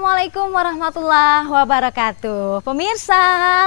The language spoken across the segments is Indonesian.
Assalamualaikum warahmatullahi wabarakatuh. Pemirsa,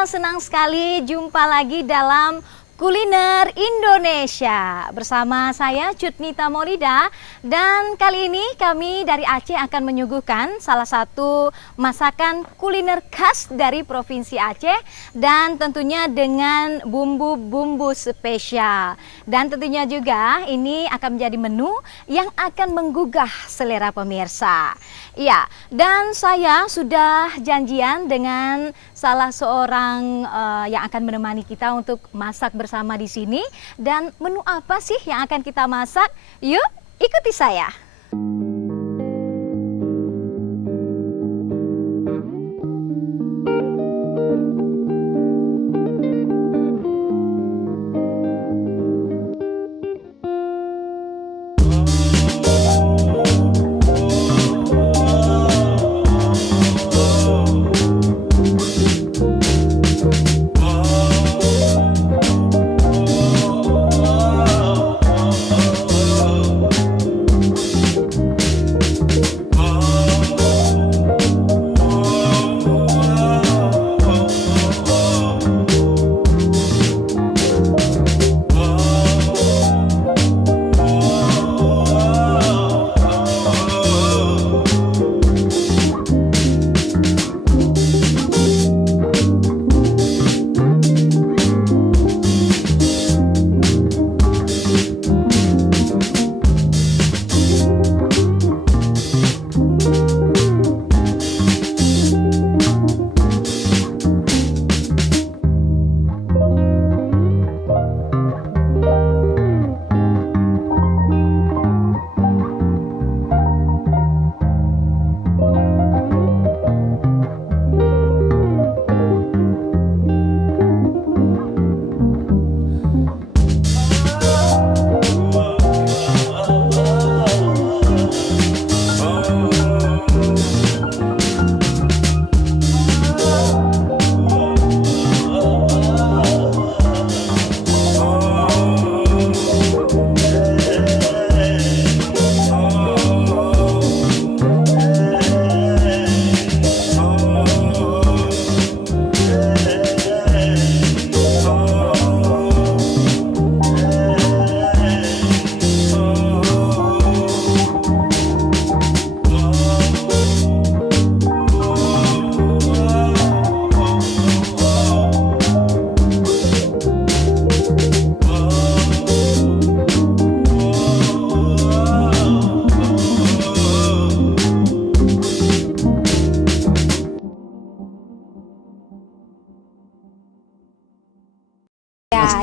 senang sekali jumpa lagi dalam Kuliner Indonesia bersama saya Cutnita Maulida, dan kali ini kami dari Aceh akan menyuguhkan salah satu masakan kuliner khas dari Provinsi Aceh dan tentunya dengan bumbu-bumbu spesial. Dan tentunya juga ini akan menjadi menu yang akan menggugah selera pemirsa. Iya, dan saya sudah janjian dengan salah seorang yang akan menemani kita untuk masak bersama di sini. Dan menu apa sih yang akan kita masak? Yuk, ikuti saya.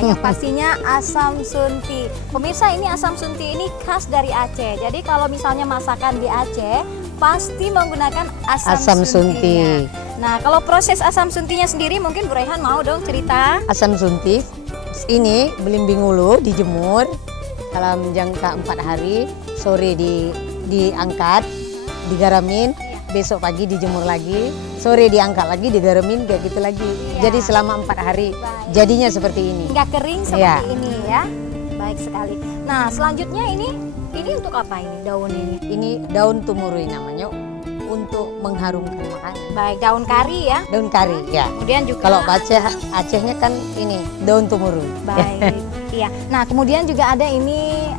Yang pastinya asam sunti. Pemirsa, ini asam sunti ini khas dari Aceh. Jadi kalau misalnya masakan di Aceh pasti menggunakan asam sunti. Nah, kalau proses asam suntinya sendiri mungkin Bu Raihan mau dong cerita. Asam sunti ini belimbing ulu dijemur dalam jangka 4 hari, sore diangkat, digaramin, besok pagi dijemur lagi, sore diangkat lagi, digaramin, kayak gitu lagi. Iya. Jadi selama 4 hari. Baik. Jadinya seperti ini. Nggak kering seperti ini ya. Baik sekali. Nah, selanjutnya ini untuk apa ini daun ini? Ini daun tumurui namanya, untuk mengharumkan makanan. Baik, daun kari ya. Daun kari ya. Kemudian juga kalau Acehnya kan ini daun tumurui. Baik. Iya. Nah, kemudian juga ada ini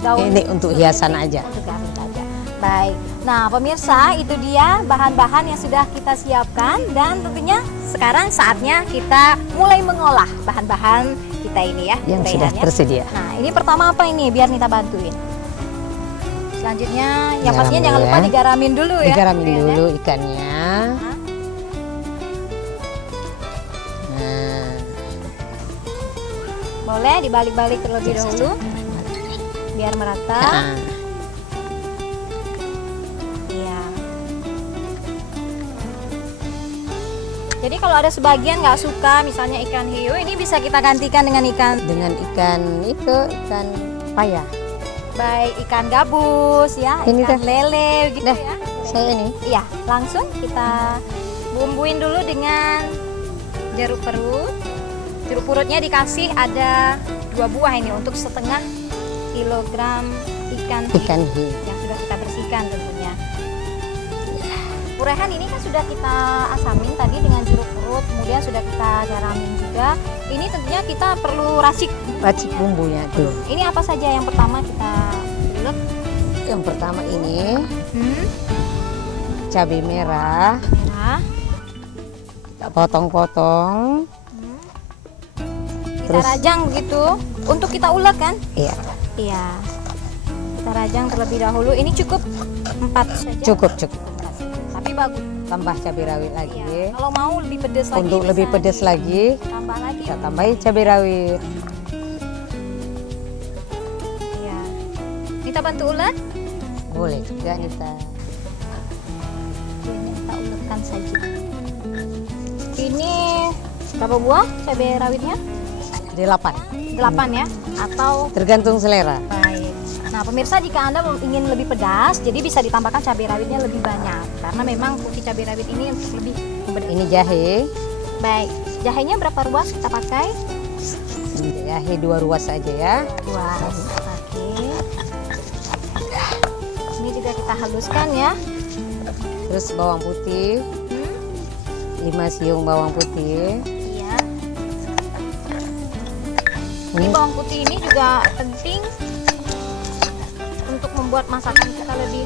daun ini untuk hiasan aja. Untuk gamis aja. Baik. Nah, pemirsa, itu dia bahan-bahan yang sudah kita siapkan, dan tentunya sekarang saatnya kita mulai mengolah bahan-bahan kita ini ya. Yang sudah tersedia. Nah, ini pertama apa ini? Biar Nita bantuin. Selanjutnya, yang pastinya jangan lupa digaramin dulu ya. Digaramin dulu ikannya. Nah. Boleh dibalik-balik terlebih dahulu biar merata. Iya. Jadi kalau ada sebagian nggak suka misalnya ikan hiu, ini bisa kita gantikan dengan ikan payah. Baik, ikan gabus ya, ini ikan lele gitu ya. Saya ini. Iya, langsung kita bumbuin dulu dengan jeruk perut. Jeruk purutnya dikasih ada 2 buah ini untuk setengah kilogram ikan hiu yang sudah kita bersihkan tentunya. Rehan, ini kan sudah kita asamin tadi dengan jeruk purut, kemudian sudah kita garamin juga. Ini tentunya kita perlu racik bumbunya tuh. Ini apa saja yang pertama kita ulek? Yang pertama ini cabai merah, kita potong-potong. Kita rajang begitu untuk kita ulek kan? Iya. Iya. Kita rajang terlebih dahulu. Ini cukup 4 saja. Cukup. Tapi bagus. Tambah cabai rawit lagi. Iya. Kalau mau lebih pedas lagi. Untuk lebih pedas lagi, tambah lagi. kita tambahin cabai rawit. Iya. Kita bantu ulek? Boleh juga kita. Ini kita ulekkan saja. Ini berapa buah cabai rawitnya? 8. 8 ya? Atau Tergantung selera. baik. Nah, pemirsa, jika Anda ingin lebih pedas, jadi bisa ditambahkan cabai rawitnya lebih banyak. Karena memang fungsi cabai rawit ini untuk lebih mempedas. Ini jahe. Baik. Jahenya berapa ruas kita pakai? Jahe 2 ruas saja ya. Ruas. Oke. Ini juga kita haluskan ya. Terus bawang putih. 5 siung bawang putih. Iya. Ini bawang putih ini juga penting untuk membuat masakan kita lebih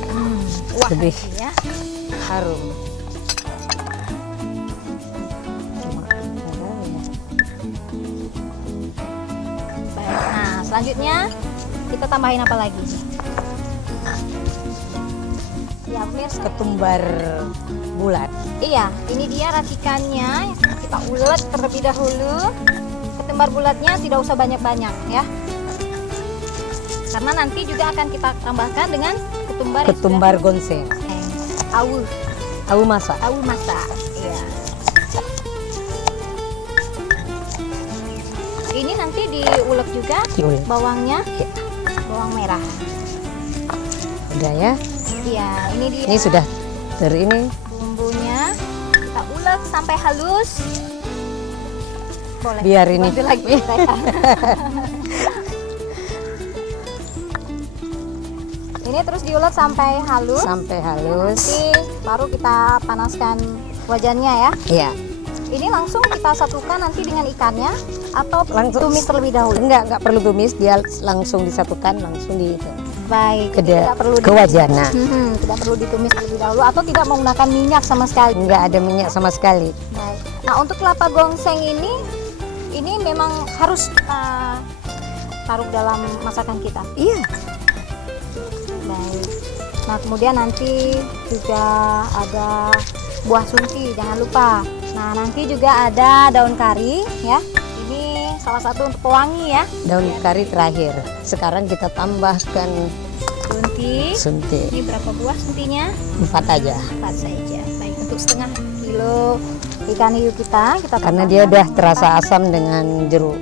wah lebih lagi ya. harum. Baik. Nah, selanjutnya kita tambahin apa lagi? Ya, pemirsa. Ketumbar bulat. Iya, ini dia racikannya. Kita ulek terlebih dahulu. Ketumbar bulatnya tidak usah banyak-banyak ya. Karena nanti juga akan kita tambahkan dengan Ketumbar gonseng. Awu Masak. Iya. Ini nanti diulek juga Diulek. bawangnya. Iya. Bawang merah. Udah ya. Iya, ini dia. Ini sudah ini. Bumbunya kita ulek sampai halus. Boleh. Biar ini. Bantu lagi mereka. Ini terus diulek sampai halus. Sampai halus. Nanti baru kita panaskan wajannya ya. Iya. Ini langsung kita satukan nanti dengan ikannya atau Langsung. tumis terlebih dahulu. Enggak perlu tumis, dia langsung disatukan langsung di itu. Baik. Tidak perlu ke wajana. tidak perlu ditumis terlebih dahulu atau tidak menggunakan minyak sama sekali. Enggak ada minyak sama sekali. Baik. Nah, untuk kelapa gongseng ini memang harus kita taruh dalam masakan kita. Iya. Baik. Nah, kemudian nanti juga ada buah sunti, jangan lupa. Nah, nanti juga ada daun kari ya. Ini salah satu untuk pewangi ya. Daun kari terakhir. Sekarang kita tambahkan sunti. Ini berapa buah suntinya? 4 aja. 4 saja. Baik, untuk setengah kilo ikan hiu kita Karena dia udah terasa asam dengan jeruk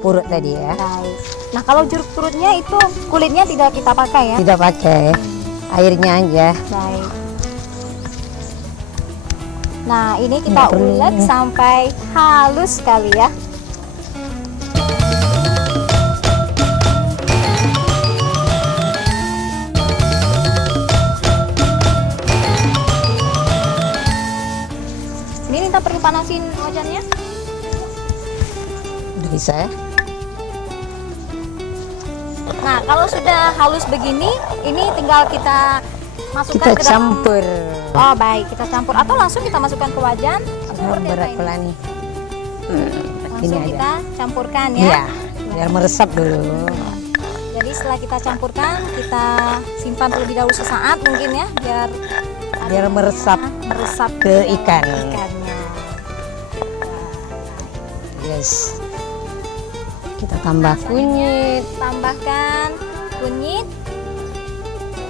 purut tadi ya. Baik. Nah, kalau jeruk purutnya itu kulitnya tidak kita pakai ya? Tidak pakai. Airnya aja. Baik. Nah, ini kita Nggak perlu. ulek sampai halus sekali ya. Ini kita perlu panasin wajannya. Udah bisa ya. Nah, kalau sudah halus begini, ini tinggal kita masukkan Kita ke dalam. campur. Oh, baik, kita campur atau langsung kita masukkan ke wajan. Berat pelan nih. Langsung Ini aja. kita campurkan ya. Iya. Biar meresap dulu. Jadi setelah kita campurkan, kita simpan terlebih dahulu sesaat mungkin ya, biar meresap ke ke ikan. ikannya. Yes. Kita tambah kunyit Tambahkan kunyit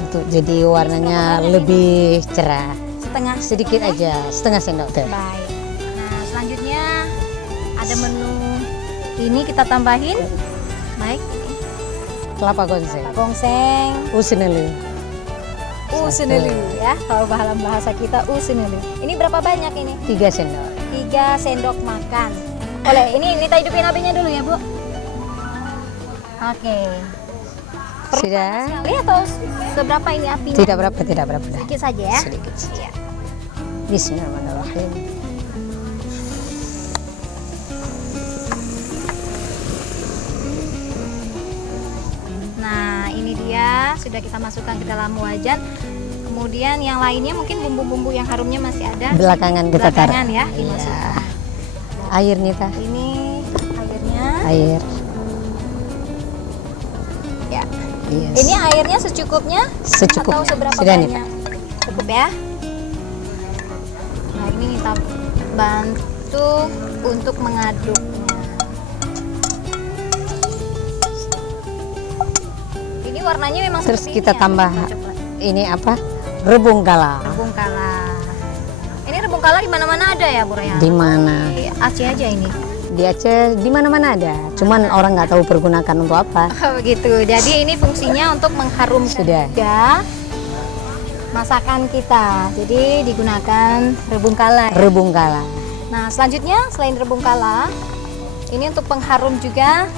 untuk jadi warnanya lebih cerah. setengah. Sedikit aja, setengah sendok teh. Baik. Nah, selanjutnya ada menu ini kita tambahin. Baik. Kelapa gonseng. Gongseng. Usenelu. Usenelu ya. Kalau bahasa kita usenelu. Ini berapa banyak ini? 3 sendok. 3 sendok makan. Boleh, ini kita hidupin apinya dulu ya, Bu. Oke. Sudah? Sekali atau seberapa ini apinya? Tidak berapa. Sedikit saja ya. Sedikit. Iya. Bismillahirrahmanirrahim. Nah, ini dia sudah kita masukkan ke dalam wajan. Kemudian yang lainnya mungkin bumbu-bumbu yang harumnya masih ada. Belakangan kita taruh. Belakangan ya, Iya. dimasukkan. Air nih ta. Ini airnya. Air. Ya. Yes. Ini airnya secukupnya Secukupnya. atau seberapa Sudah nih, banyak? Cukup ya. Nah, ini kita bantu untuk mengaduknya. Ini warnanya memang Terus seperti kita ini ya, tambah coklat. ini apa? Rebung kala. Rebung kala. Ini rebung kala di mana-mana ada ya, Bu Raya? Di mana? Di Aceh aja ini. Di Aceh di mana-mana ada. Cuman orang nggak tahu pergunakan untuk apa. Oh begitu. Jadi ini fungsinya untuk mengharumkan Sudah. juga masakan kita. Jadi digunakan rebung kala. Ya? Rebung kala. Nah selanjutnya selain rebung kala, ini untuk pengharum juga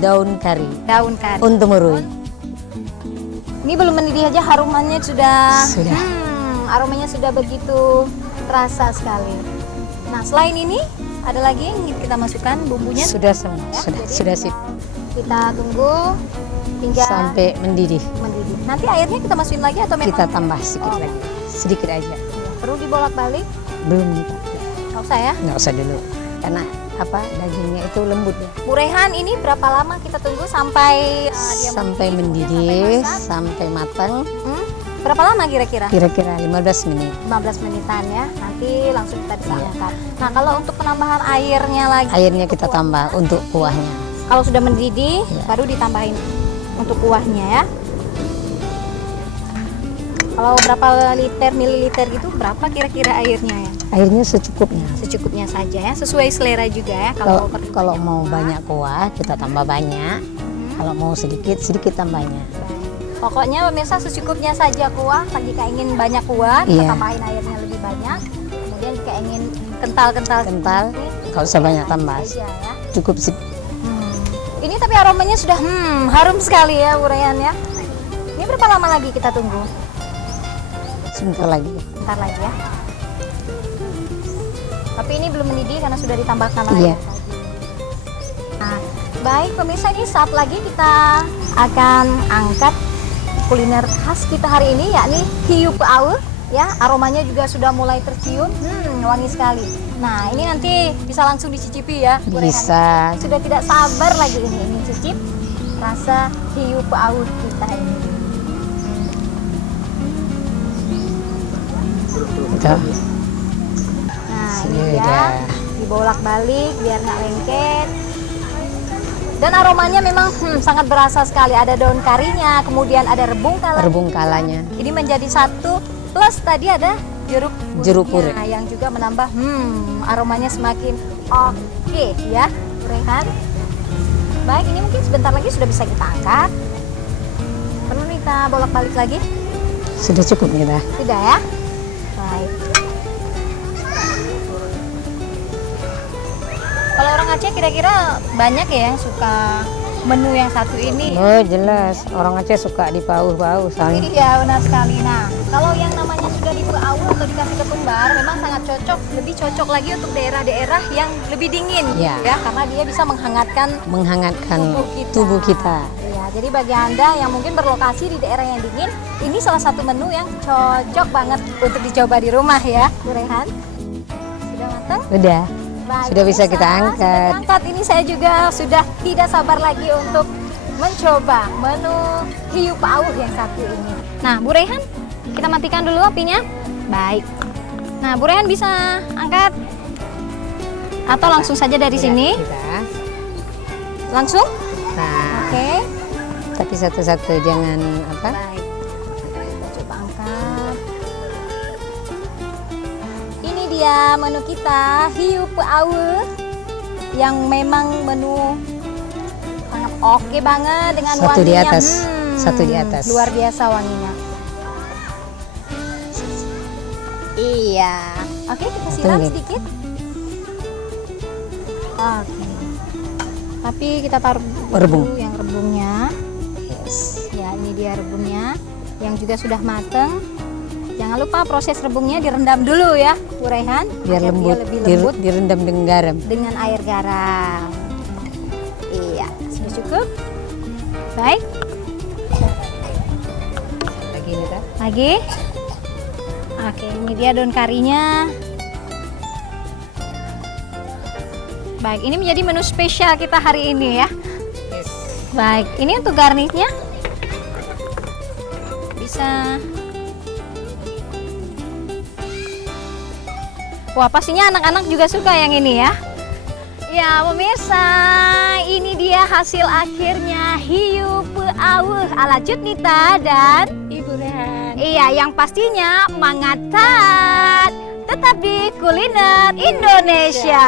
Daun kari. daun kari. Untuk merui. Ini belum mendidih aja harumannya sudah. Sudah. Aromanya sudah begitu terasa sekali. Nah selain ini ada lagi yang ingin kita masukkan bumbunya. Sudah semua. Ya, Sudah jadi sip. Kita tunggu hingga Sampai mendidih. mendidih. Nanti airnya kita masukin lagi atau memang Kita tambah sedikit Oh. lagi. Sedikit aja. perlu dibolak-balik? Belum. Nggak usah ya. Nggak usah dulu. Karena apa? Dagingnya itu lembut ya. Bu Rehan, ini berapa lama kita tunggu sampai dia Sampai mendidih, mendidih, kemudian sampai masak? sampai matang. Berapa lama kira-kira? Kira-kira 15 menit. 15 menitan ya. Nanti langsung kita bisa angkat. Nah, kalau untuk penambahan airnya lagi. Airnya kita tambah untuk kuahnya. Kalau sudah mendidih, Ya. baru ditambahin untuk kuahnya ya. Kalau berapa mililiter gitu, berapa kira-kira airnya ya? Airnya secukupnya. Secukupnya saja ya, sesuai selera juga ya. Kalau perlu kalau banyak mau kuah. banyak kuah kita tambah banyak. Kalau mau sedikit sedikit tambahnya. Pokoknya pemirsa secukupnya saja kuah. Jika ingin banyak kuah, kita Iya. tambahin airnya lebih banyak. Kemudian jika ingin kental-kental Kental, nggak usah banyak tambah. aja ya. Cukup sih. Ini tapi aromanya sudah harum sekali ya, Bu Rayhan ya. Ini berapa lama lagi kita tunggu? Sebentar lagi. Bentar lagi ya. Tapi ini belum mendidih karena sudah ditambahkan Iya. air. Nah, baik pemirsa, ini saat lagi kita akan angkat kuliner khas kita hari ini, yakni hiu paau. Ya, aromanya juga sudah mulai tercium, wangi sekali. Nah, ini nanti bisa langsung dicicipi ya, Bu Rehan. Bisa. Sudah tidak sabar lagi ini ingin cicip rasa hiu paau kita ini. Itu. Nah, ini Sudah. dia dibolak-balik biar nggak lengket. Dan aromanya memang sangat berasa sekali. Ada daun karinya, kemudian ada rebung kala. Rebung kalanya. Ini menjadi satu, plus tadi ada jeruk purut. yang juga menambah aromanya semakin oke ya, Rehan. Baik, ini mungkin sebentar lagi sudah bisa kita angkat. Perlu kita bolak-balik lagi? Sudah cukup nih dah. Tidak ya? Baik. Kalau orang Aceh kira-kira banyak ya yang suka menu yang satu ini. Oh jelas, orang Aceh suka di paus-paus soalnya. Iya benar sekali. Nah, kalau yang namanya sudah dipaau atau dikasih ketumbar, memang sangat cocok, lebih cocok lagi untuk daerah-daerah yang lebih dingin, Ya. ya, karena dia bisa menghangatkan Menghangatkan tubuh kita. tubuh kita. Iya, jadi bagi anda yang mungkin berlokasi di daerah yang dingin, ini salah satu menu yang cocok banget untuk dicoba di rumah ya, Bu Rehan. Sudah matang? Udah. Baik, Sudah bisa pemirsa, kita angkat. sudah angkat. Ini saya juga sudah tidak sabar lagi untuk mencoba menu hiu paau yang satu ini. Nah, Bu Rehan, kita matikan dulu apinya. Baik. Nah, Bu Rehan bisa angkat atau langsung saja dari Ya, sini? kita. Langsung? Nah, Oke. tapi satu-satu jangan apa? Baik. Kita coba angkat. Ini dia menu kita, hiu paau, yang memang menu sangat oke banget dengan Satu di wanginya. atas, satu di atas. Luar biasa wanginya. Iya. Oke, kita siram Tunggu. sedikit. Oke. Tapi kita taruh Rebung. dulu yang rebungnya. Yes. Ya, ini dia rebungnya yang juga sudah mateng. Jangan lupa proses rebungnya direndam dulu ya, Bu Raihan. Biar agar lembut, dia lebih lembut direndam dengan garam. dengan air garam. Iya, sudah cukup. Baik, Lagi ini kan? lagi. Oke, ini dia daun karinya. Baik, ini menjadi menu spesial kita hari ini ya. Yes. Baik, ini untuk garnisnya bisa. Wah, pastinya anak-anak juga suka yang ini ya. Ya, pemirsa, ini dia hasil akhirnya hiu peawuh ala Cutnita dan Ibu Rehan. iya, yang pastinya mangatat tetap di kuliner Indonesia.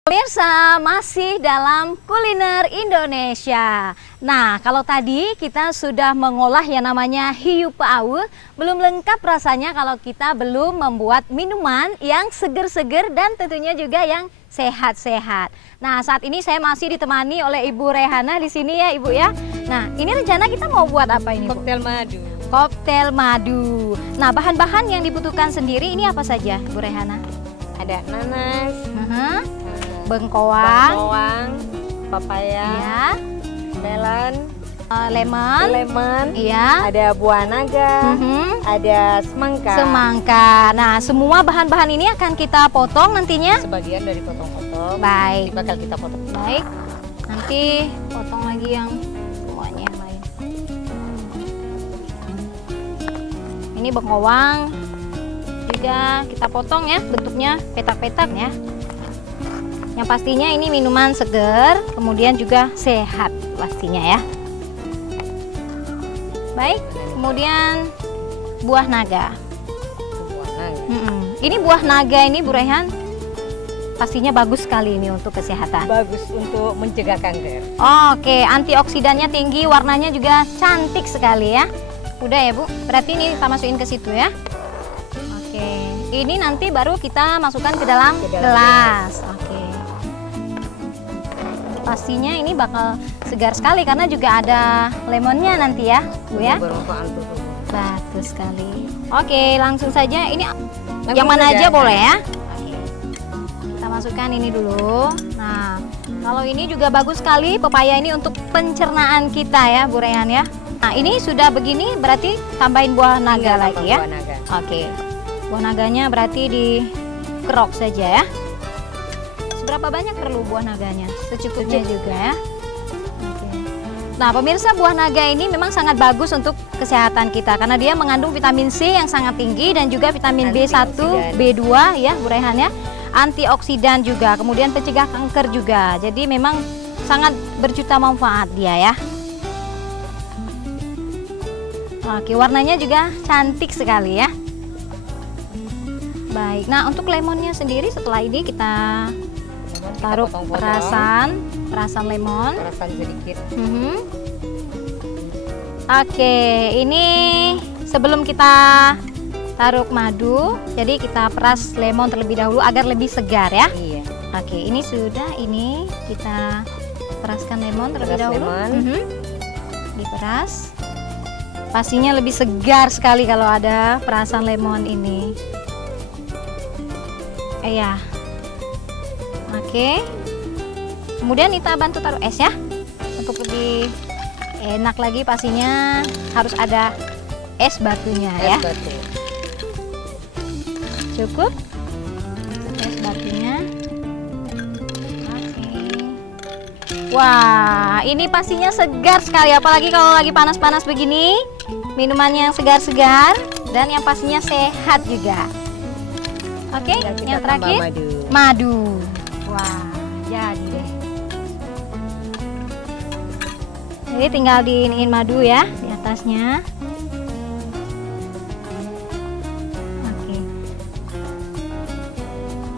Pemirsa, masih dalam kuliner Indonesia. Nah, kalau tadi kita sudah mengolah yang namanya hiu peawuh, belum lengkap rasanya kalau kita belum membuat minuman yang seger-seger dan tentunya juga yang sehat-sehat. Nah, saat ini saya masih ditemani oleh Ibu Rehana di sini ya, Ibu ya. Nah, ini rencana kita mau buat apa ini, Bu? Koktail madu. Koktail madu. Nah, bahan-bahan yang dibutuhkan sendiri ini apa saja, Bu Rehana? Ada nanas, Bengkoang, bawang, papaya, ya, melon, lemon, iya, ada buah naga, mhm, ada semangka. semangka. Nah, semua bahan-bahan ini akan kita potong nantinya. Sebagian dari potong-potong. Baik. Ini bakal kita potong. Baik, nanti potong lagi yang semuanya yang lain. Ini bengkoang juga kita potong ya, bentuknya petak-petak ya. Yang pastinya ini minuman segar, kemudian juga sehat pastinya ya. Baik, kemudian buah naga. Buah naga. Ini buah naga ini Bu Rehan, pastinya bagus sekali ini untuk kesehatan. Bagus untuk mencegah kanker. Oke, antioksidannya tinggi, warnanya juga cantik sekali ya. Udah ya Bu, berarti ini kita masukin ke situ ya. Oke, ini nanti baru kita masukkan ke dalam gelas. Oke. Pastinya ini bakal segar sekali karena juga ada lemonnya nanti ya, Bu ya. Bermanfaat untuk tubuh. Betul sekali. Oke, langsung saja. Ini Langsung yang mana saja. aja boleh ya? Oke. Kita masukkan ini dulu. Nah, kalau ini juga bagus sekali pepaya ini untuk pencernaan kita ya, Bu Rehan ya. Nah, ini sudah begini berarti tambahin buah naga Tinggal lagi tambah ya. buah naga. Oke. Buah naganya berarti dikerok saja ya. Seberapa banyak perlu buah naganya? Secukupnya juga ya. Oke. Nah, pemirsa, buah naga ini memang sangat bagus untuk kesehatan kita karena dia mengandung vitamin C yang sangat tinggi dan juga vitamin B1, Antioksidan. B2 ya, Bu Rehan ya. Antioksidan juga, kemudian pencegah kanker juga. Jadi memang sangat berjuta manfaat dia ya. Oke, warnanya juga cantik sekali ya. Baik, nah untuk lemonnya sendiri setelah ini kita taruh perasan lemon. Perasan sedikit. Mhm. Oke, ini sebelum kita taruh madu, jadi kita peras lemon terlebih dahulu agar lebih segar ya. Iya. Oke, ini sudah, ini kita peraskan lemon terlebih Peras dahulu. lemon. Mhm. Diperas. Pastinya lebih segar sekali kalau ada perasan lemon ini. Iya. Oke. Kemudian kita bantu taruh es ya. Untuk lebih enak lagi pastinya harus ada es batunya ya. Es batu. Cukup. Es batunya. Oke. Wah, ini pastinya segar sekali apalagi kalau lagi panas-panas begini. Minumannya yang segar-segar dan yang pastinya sehat juga. Oke, Tinggal kita yang tambah terakhir madu. madu. Wah, jadi deh. Jadi tinggal diiniin madu ya di atasnya. Oke.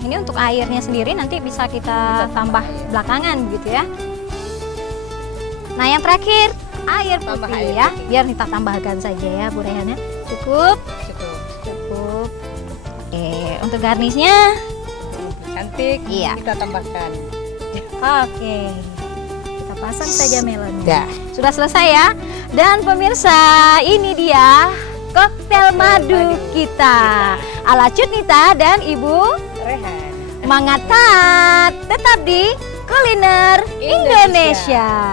Ini untuk airnya sendiri nanti bisa kita tambah belakangan gitu ya. Nah, yang terakhir air Tambah putih air ya. putih. Biar Nita tambahkan saja ya, Bu Rehan ya. Cukup. Cukup. Cukup. Oke, untuk garnisnya. Cantik. Iya. Kita tambahkan. Oke. Kita pasang saja melonnya. Dah. Sudah selesai ya. Dan pemirsa, ini dia koktail madu kita. Ala Cut Nita dan Ibu Rehan. Mangatat. Tetap di Kuliner Indonesia.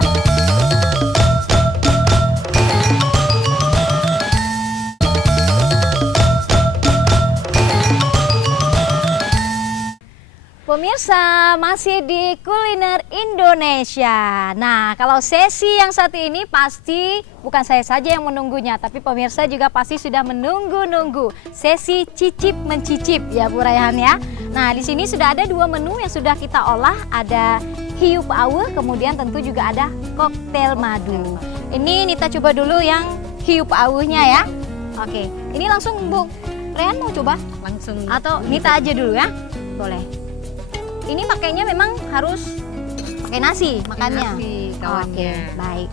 Pemirsa, masih di Kuliner Indonesia. Nah, kalau sesi yang satu ini pasti bukan saya saja yang menunggunya, tapi pemirsa juga pasti sudah menunggu-nunggu sesi cicip mencicip ya Bu Rayhan ya. Nah, di sini sudah ada dua menu yang sudah kita olah, ada hiu pauh, kemudian tentu juga ada koktail madu. Ini Nita coba dulu yang hiu pauhnya ya. Oke, ini langsung Bu Rayhan mau coba Langsung. atau Nita aja dulu ya? Boleh. Ini pakainya memang harus pakai nasi makannya. Nasi Oke, kawannya. baik.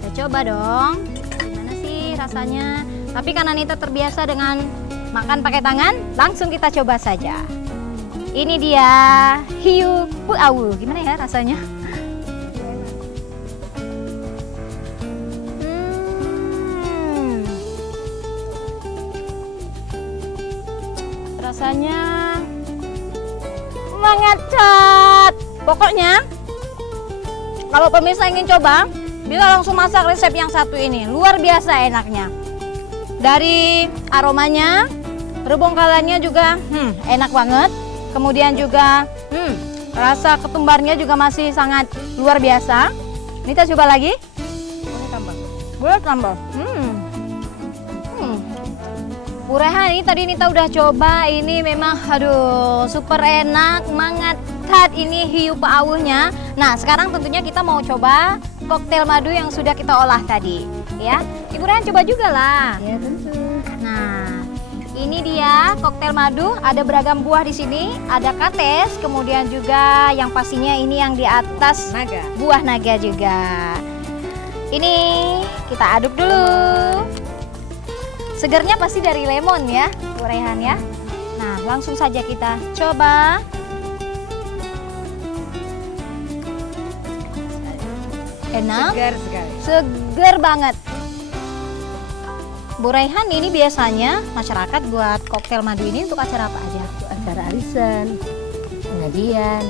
Kita coba dong. Gimana sih rasanya? Tapi karena Nita terbiasa dengan makan pakai tangan, langsung kita coba saja. Ini dia hiu pauh. Gimana ya rasanya? Rasanya mengecot. Pokoknya kalau pemirsa ingin coba, bisa langsung masak resep yang satu ini. Luar biasa enaknya. Dari aromanya, rebongkalannya juga enak banget. Kemudian juga rasa ketumbarnya juga masih sangat luar biasa. Nita coba lagi. Boleh tambah. Boleh tambah. Bu Rehan, ini tadi Nita udah coba, ini memang aduh super enak, mangatat ini hiu pauhnya. Nah, sekarang tentunya kita mau coba koktail madu yang sudah kita olah tadi, ya. Ibu Rehan coba juga lah. Ya tentu. Nah, ini dia koktail madu, ada beragam buah di sini, ada kates, kemudian juga yang pastinya ini yang di atas Naga. buah naga juga. Ini kita aduk dulu. Segernya pasti dari lemon ya, Bu Rehan ya. Nah, langsung saja kita coba. Enak, Segar sekali. seger banget. Bu Rehan, ini biasanya masyarakat buat koktail madu ini untuk acara apa aja? Acara arisan, pengajian,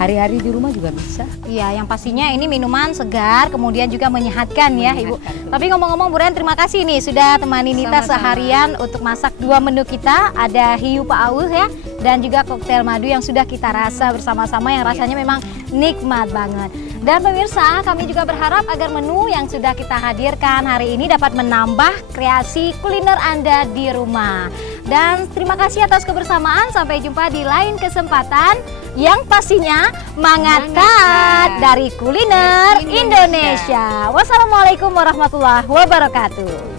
hari-hari di rumah juga bisa. Iya, yang pastinya ini minuman segar, kemudian juga menyehatkan ya Ibu. Menyehatkan. Tapi ngomong-ngomong Bu Rehan, terima kasih nih sudah temani Nita Sama-sama. seharian untuk masak dua menu kita. Ada hiu pauh ya, dan juga koktail madu yang sudah kita rasa bersama-sama yang rasanya memang nikmat banget. Dan pemirsa, kami juga berharap agar menu yang sudah kita hadirkan hari ini dapat menambah kreasi kuliner Anda di rumah. Dan terima kasih atas kebersamaan, sampai jumpa di lain kesempatan yang pastinya mangatat dari Kuliner Indonesia. Wassalamualaikum warahmatullahi wabarakatuh.